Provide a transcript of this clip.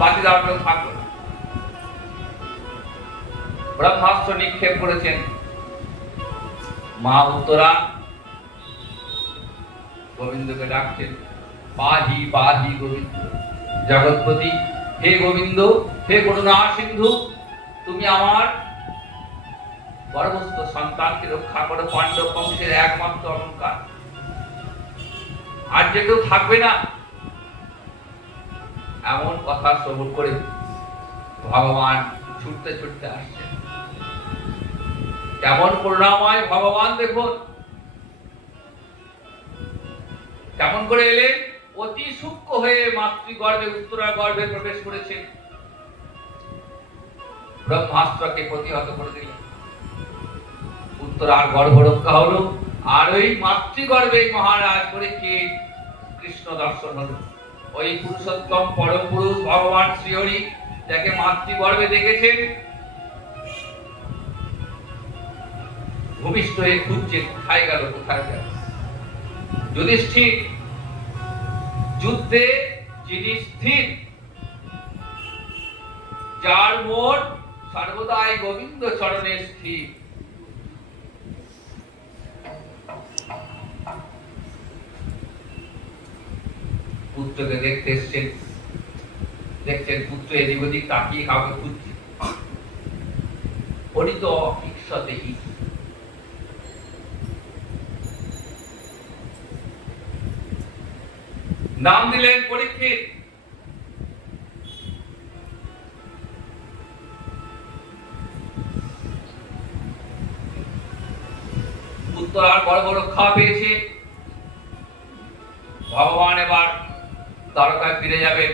বাতি দেওয়ার কেউ থাকলো না। ব্রহ্মাস্ত্র নিক্ষেপ করেছেন। মা উত্তরা গোবিন্দকে ডাকছেন, পাহি পাহি গোবিন্দ জগৎপতি, হে গোবিন্দ, হে করুণা সিন্ধু, তুমি আমার গর্ভস্থ সন্তানকে রক্ষা করো, পাণ্ডব বংশের একমাত্র অলঙ্কার, আর যে কেউ থাকবে না। এমন কথা শ্রবণ করে ভগবান ছুটতে ছুটতে আসছেন। কেমন করুণাময় ভগবান দেখুন, কেমন করে এলেন, অতি সূক্ষ্ম হয়ে মাতৃগর্ভে উত্তরার গর্ভে প্রবেশ করেছেন, ব্রহ্মাস্ত্রকে প্রতিহত করে দিলেন, উত্তরার গর্ভ রক্ষা হলো। আর ওই মাতৃগর্ভে মহারাজ পরীক্ষিত কৃষ্ণ দর্শন হলো। ওই পুরুষোত্তম পরম পুরুষ ভগবান শ্রীহরি যাকে মাতৃগর্ভে দেখেছেন, ভূমিষ্ঠ হয়ে খুঁজছে কোথায় গেল, কোথায় গেল। যুধিষ্ঠির যুদ্ধে যিনি স্থির, যার মন সর্বদাই গোবিন্দ চরণে স্থির, পুত্রকে দেখতে এসছেন। দেখছেন পুত্র এদিক ওদিক তাকিয়ে কাউকে খুঁজছে, পরিত ইক্ষতেহি। নাম দিলেন পরীক্ষিত। উত্তরার বড় বড় রক্ষা পেয়েছে। ভগবান এবার দ্বারকায় ফিরে যাবেন।